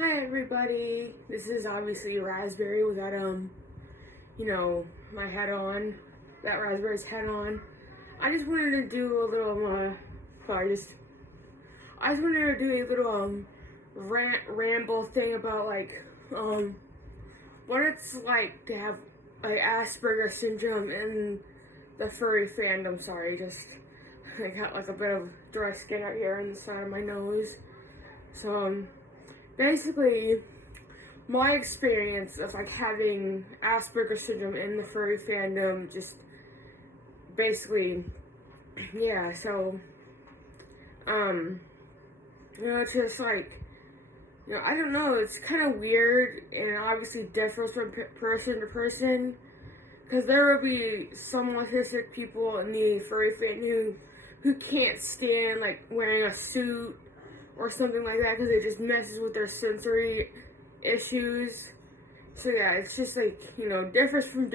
Hi everybody, this is obviously Raspberry without my head on, that Raspberry's head on. I just wanted to do a little, I just wanted to do a little, ramble thing about, what it's like to have, Asperger's syndrome in the furry fandom. Sorry, I got, a bit of dry skin out here on the side of my nose. So, basically, my experience of having Asperger's syndrome in the furry fandom, just basically, yeah. So, it's just I don't know. It's kind of weird, and obviously differs from person to person. Because there will be some autistic people in the furry fandom who can't stand wearing a suit or something like that because it just messes with their sensory issues. So yeah, it's just differs from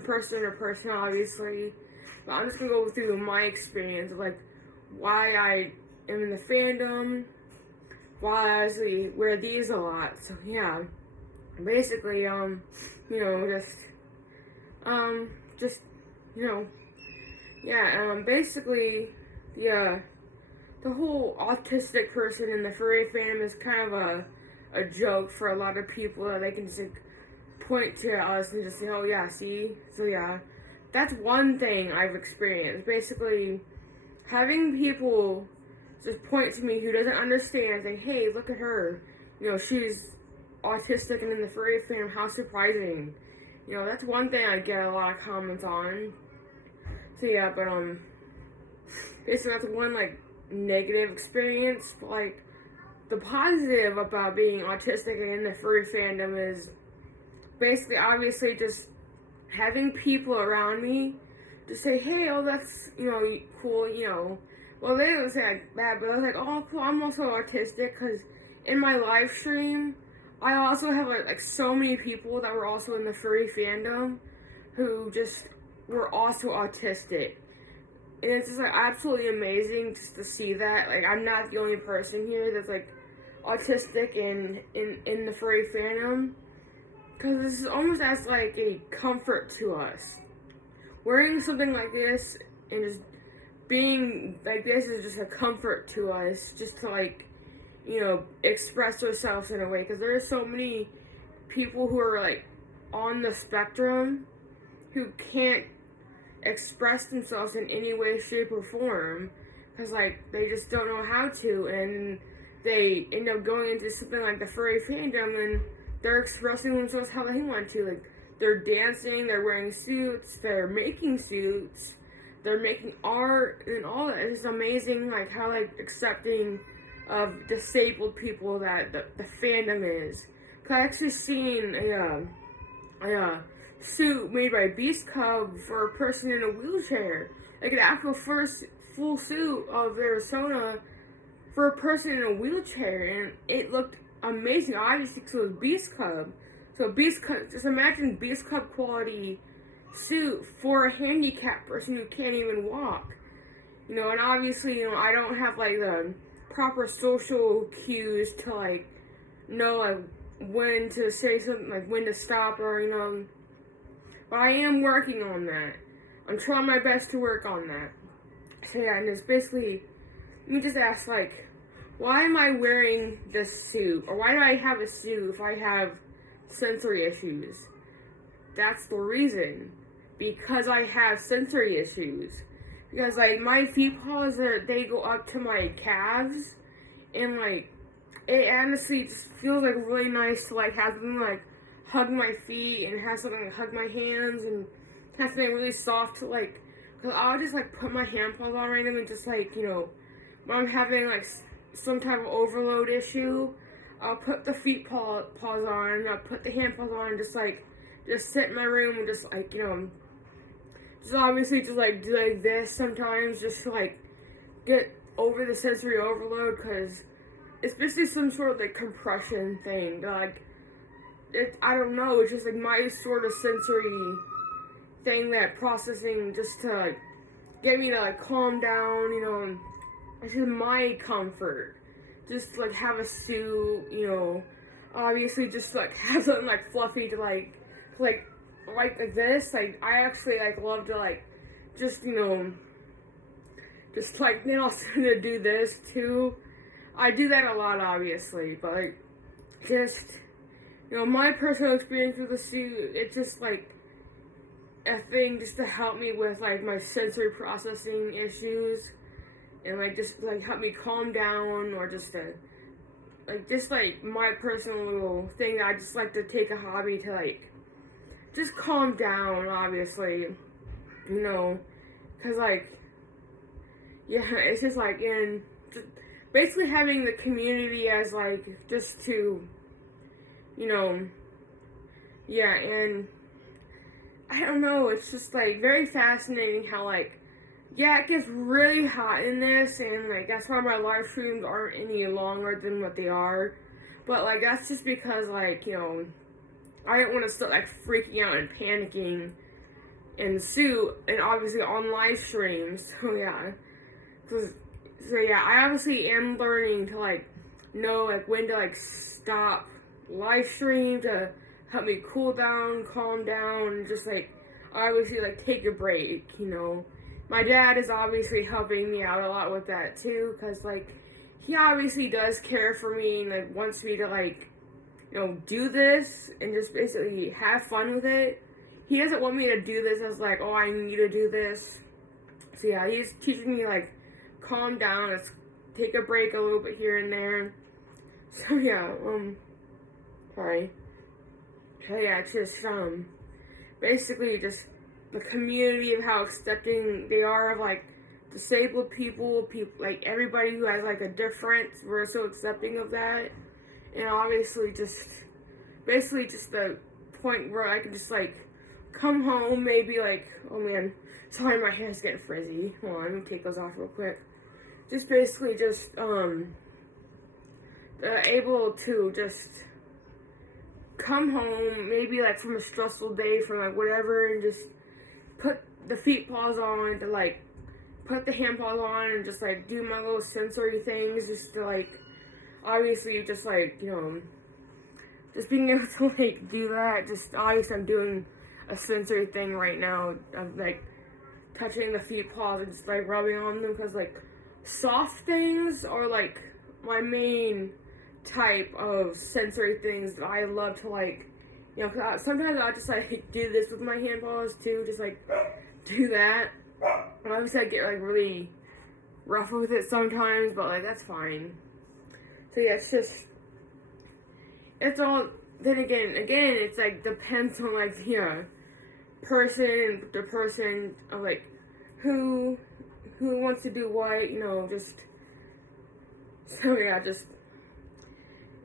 person to person, obviously. But I'm just gonna go through my experience of why I am in the fandom, why I actually wear these a lot. So yeah, basically basically the whole autistic person in the furry fandom is kind of a joke for a lot of people that they can just point to us and just say, oh yeah, see? So yeah, that's one thing I've experienced. Basically, having people just point to me who doesn't understand, say, hey, look at her. She's autistic and in the furry fandom, how surprising. That's one thing I get a lot of comments on. So yeah, but basically that's one negative experience. But the positive about being autistic and in the furry fandom is basically obviously just having people around me to say, hey, oh, that's cool. Well, they don't say that, but I was oh, cool, I'm also autistic, because in my live stream I also have so many people that were also in the furry fandom who just were also autistic. And it's just absolutely amazing just to see that. I'm not the only person here that's autistic in the furry fandom. Because this is almost as a comfort to us. Wearing something like this and just being like this is just a comfort to us. Just to express ourselves in a way. Because there are so many people who are on the spectrum who can't express themselves in any way, shape, or form because they just don't know how to, and they end up going into something like the furry fandom and they're expressing themselves how they want to. They're dancing, they're wearing suits, they're making suits, they're making art and all that. It's amazing how accepting of disabled people that the fandom is. Cause I actually seen a suit made by Beast Cub for a person in a wheelchair. An actual first full suit of Arizona for a person in a wheelchair, and it looked amazing. Obviously, because it was Beast Cub. So Beast Cub, just imagine Beast Cub quality suit for a handicapped person who can't even walk. And obviously, I don't have the proper social cues to know when to say something, when to stop, or but I am working on that. I'm trying my best to work on that. So yeah, and it's basically, let me just ask, why am I wearing this suit? Or why do I have a suit if I have sensory issues? That's the reason. Because I have sensory issues. Because, my feet paws, they go up to my calves. And, it honestly just feels, really nice to, have them, hug my feet and have something to hug my hands and have something really soft to because I'll just put my hand paws on random and just when I'm having some type of overload issue, I'll put the feet paws on and I'll put the hand paws on and just sit in my room and just just obviously just do this sometimes just to get over the sensory overload, because it's basically some sort of compression thing. I don't know, it's just my sort of sensory thing, that processing just to get me to calm down, it's just my comfort. Just have a suit, obviously just like have something like fluffy to like this. Like I actually like love to like just just like then also to do this too. I do that a lot obviously, but like just my personal experience with the suit, it's just like a thing just to help me with like my sensory processing issues and like just like help me calm down, or just to like my personal little thing. I just like to take a hobby to like just calm down, obviously, because like it's just like just basically having the community as like just to and I don't know, it's just like very fascinating how like it gets really hot in this, and like that's why my live streams aren't any longer than what they are. But like that's just because like I didn't want to start like freaking out and panicking in the suit, and obviously on live streams. So yeah, I obviously am learning to like know like when to like stop live stream to help me cool down, calm down, and just like obviously like take a break. My dad is obviously helping me out a lot with that too, because like he obviously does care for me and like wants me to like do this and just basically have fun with it. He doesn't want me to do this as like, oh, I need to do this. So yeah, he's teaching me like calm down, let's take a break a little bit here and there. So yeah, sorry. So yeah, it's just basically just the community of how accepting they are of like disabled people like everybody who has like a difference. We're so accepting of that, and obviously just basically just the point where I can just like come home, maybe like, oh man, sorry, my hair's getting frizzy. Hold on, let me take those off real quick. Just basically just able to just come home, maybe like from a stressful day, from like whatever, and just put the feet paws on, to like put the hand paws on, and just like do my little sensory things, just to like obviously just like just being able to like do that. Just obviously I'm doing a sensory thing right now of like touching the feet paws and just like rubbing on them, because like soft things are like my main type of sensory things that I love to like, sometimes I just like do this with my hand paws too, just like do that. And obviously I get like really rough with it sometimes, but like that's fine. So yeah, it's all, then again, it's like depends on like the person of like who wants to do what, just, so yeah, just,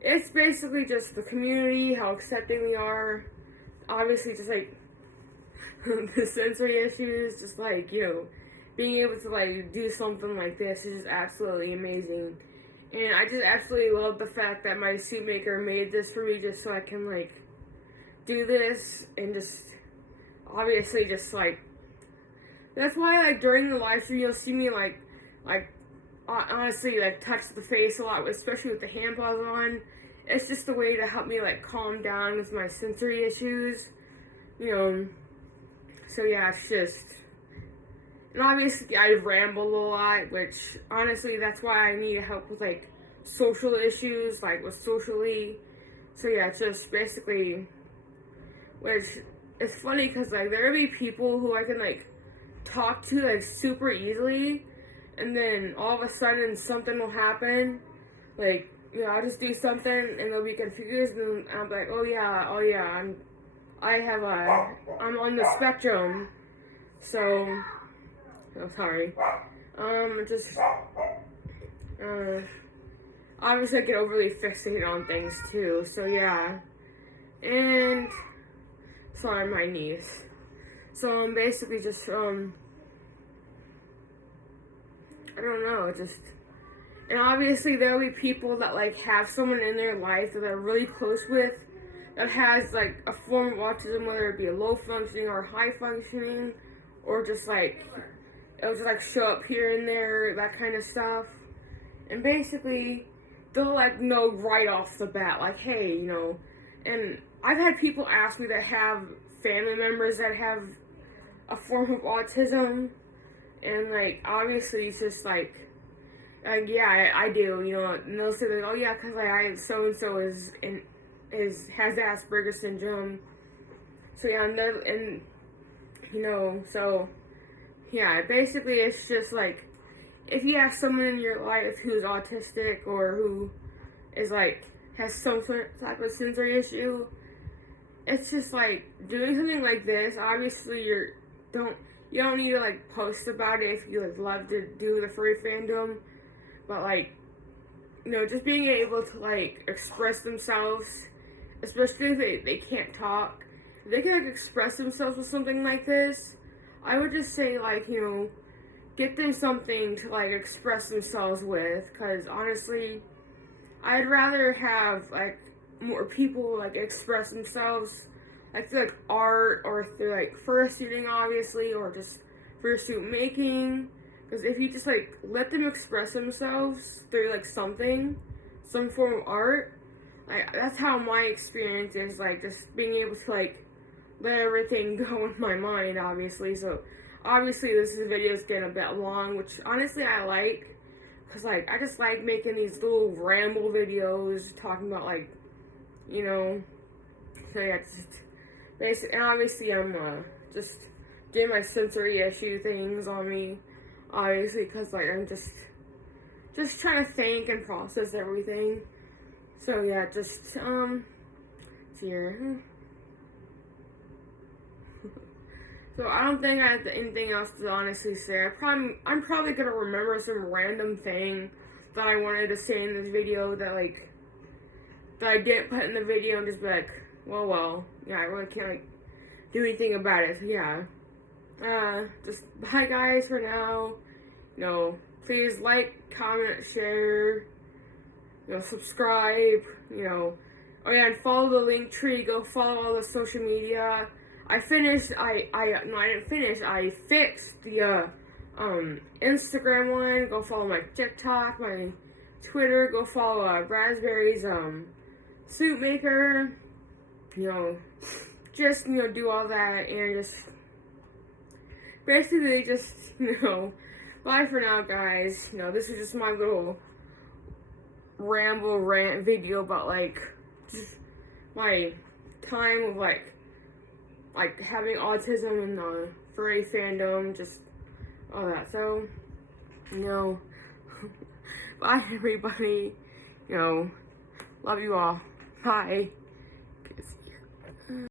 it's basically just the community, how accepting we are, obviously just like the sensory issues, just like, being able to like do something like this is just absolutely amazing. And I just absolutely love the fact that my suit maker made this for me just so I can like do this, and just obviously just like, that's why like during the live stream you'll see me like honestly like touch the face a lot, especially with the hand paws on. It's just a way to help me like calm down with my sensory issues, so yeah, it's just, and obviously I ramble a lot, which honestly that's why I need help with like social issues, like with socially. So yeah, it's just basically, which is funny because like there'll be people who I can like talk to like super easily, and then all of a sudden something will happen, like I'll just do something and they'll be confused, and I'm like, oh yeah, I'm on the spectrum, so sorry. Just obviously I get overly fixated on things too, so yeah. And sorry, my niece. So I'm basically just I don't know, just, and obviously there'll be people that like have someone in their life that they're really close with that has like a form of autism, whether it be a low functioning or high functioning, or just like it'll just like show up here and there, that kind of stuff. And basically they'll like know right off the bat, like, hey, you know, and I've had people ask me that have family members that have a form of autism, and like, obviously it's just like yeah, I do, you know, and they'll say like, oh yeah, cause like I so and so has Asperger's syndrome, so yeah, and you know, so yeah, basically it's just like, if you have someone in your life who's autistic or who is like has some type of sensory issue, it's just like doing something like this. Obviously, you don't need to like post about it if you like love to do the furry fandom, but like, you know, just being able to like express themselves, especially if they can't talk, if they can like express themselves with something like this, I would just say like, you know, get them something to like express themselves with, because honestly, I'd rather have like more people like express themselves like through like art or through like fursuiting, obviously, or just fursuit making, because if you just like let them express themselves through like some form of art, like that's how my experience is, like just being able to like let everything go in my mind, obviously. So obviously this video is getting a bit long, which honestly I like, because like I just like making these little ramble videos talking about like, you know, so yeah, just basically, and obviously I'm just doing my sensory issue things on me, obviously, because like I'm just trying to think and process everything. So yeah, just here. So I don't think I have anything else to honestly say. I'm probably gonna remember some random thing that I wanted to say in this video that I didn't put in the video, and just be like, well, yeah, I really can't like do anything about it. So yeah, just bye guys for now. You know, please like, comment, share, you know, subscribe. You know, oh yeah, and follow the link tree. Go follow all the social media. I fixed the Instagram one. Go follow my TikTok, my Twitter. Go follow Raspberry's suit maker. You know, just, you know, do all that, and just basically just, you know, bye for now guys. You know, this is just my little rant video about like just my time of like having autism and the furry fandom, just all that. So, you know, bye everybody. You know, love you all. Bye.